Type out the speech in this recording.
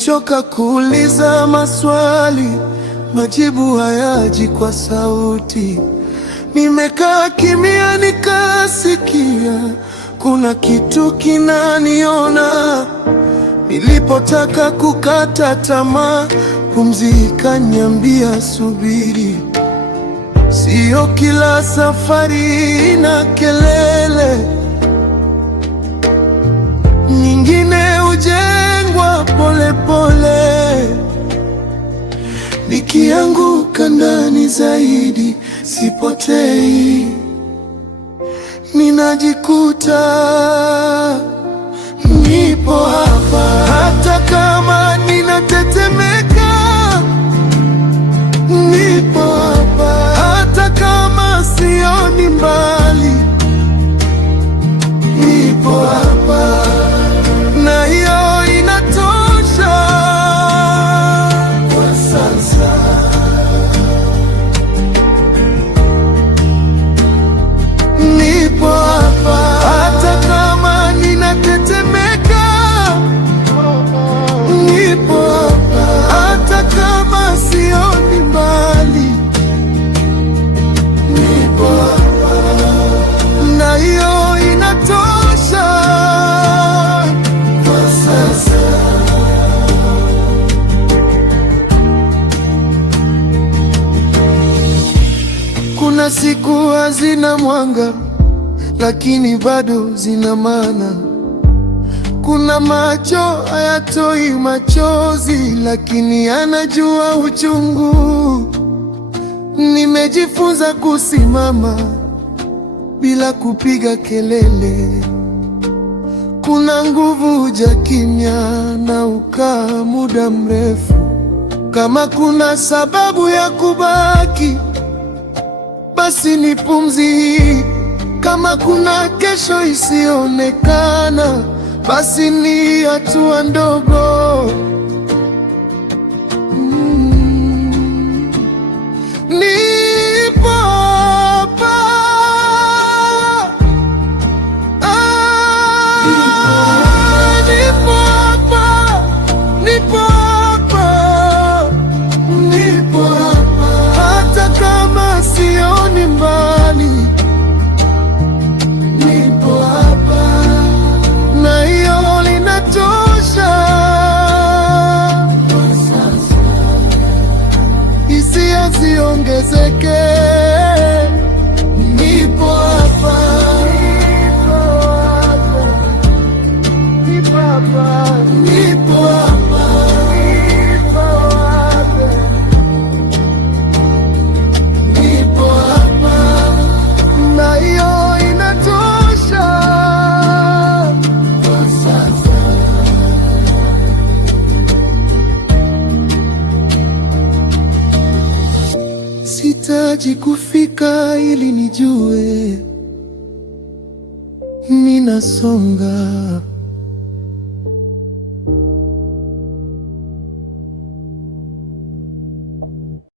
Nimechoka kuuliza maswali, majibu hayaji kwa sauti. Nimekaa kimya nikasikia kuna kitu kinaniona. Nilipotaka kukata tamaa, pumzi ikaniambia subiri. Sio kila safari ina kelele, nyingine hujengwa pole pole. Nikianguka ndani zaidi sipotei, ninajikuta nipo hapa. Hata kama ninatetemeka, nipo hapa. Hata kama sioni mbali, nipo hapa. Na hiyo inatosha kwa sasa. Nipo hapa. Hata kama ninatetemeka, nipo hapa. Hata kama sioni mbali, nipo hapa. Na hiyo inatosha kwa sasa. Kuna siku hazina mwanga, lakini bado zina maana. Kuna macho hayatoi machozi, lakini anajua uchungu. Nimejifunza kusimama bila kupiga kelele. Kuna nguvu huja kimya na ukaa muda mrefu. Kama kuna sababu ya kubaki, basi ni pumzi hii. Kama kuna kesho isionekana, basi ni hatua ndogo. Nipo hapa. Nipo hapa. Nipo hapa. Nipo hapa. Hata kama sioni mbali, nipo hapa. Na hiyo linatosha kwa sasa. Hisia ziongezeke. Nipo hapa. Nipo hapa. Nipo hapa. Nipo hapa. Na hiyo inatosha kwa sasa. Sitaji kufika ili nijue ninasonga.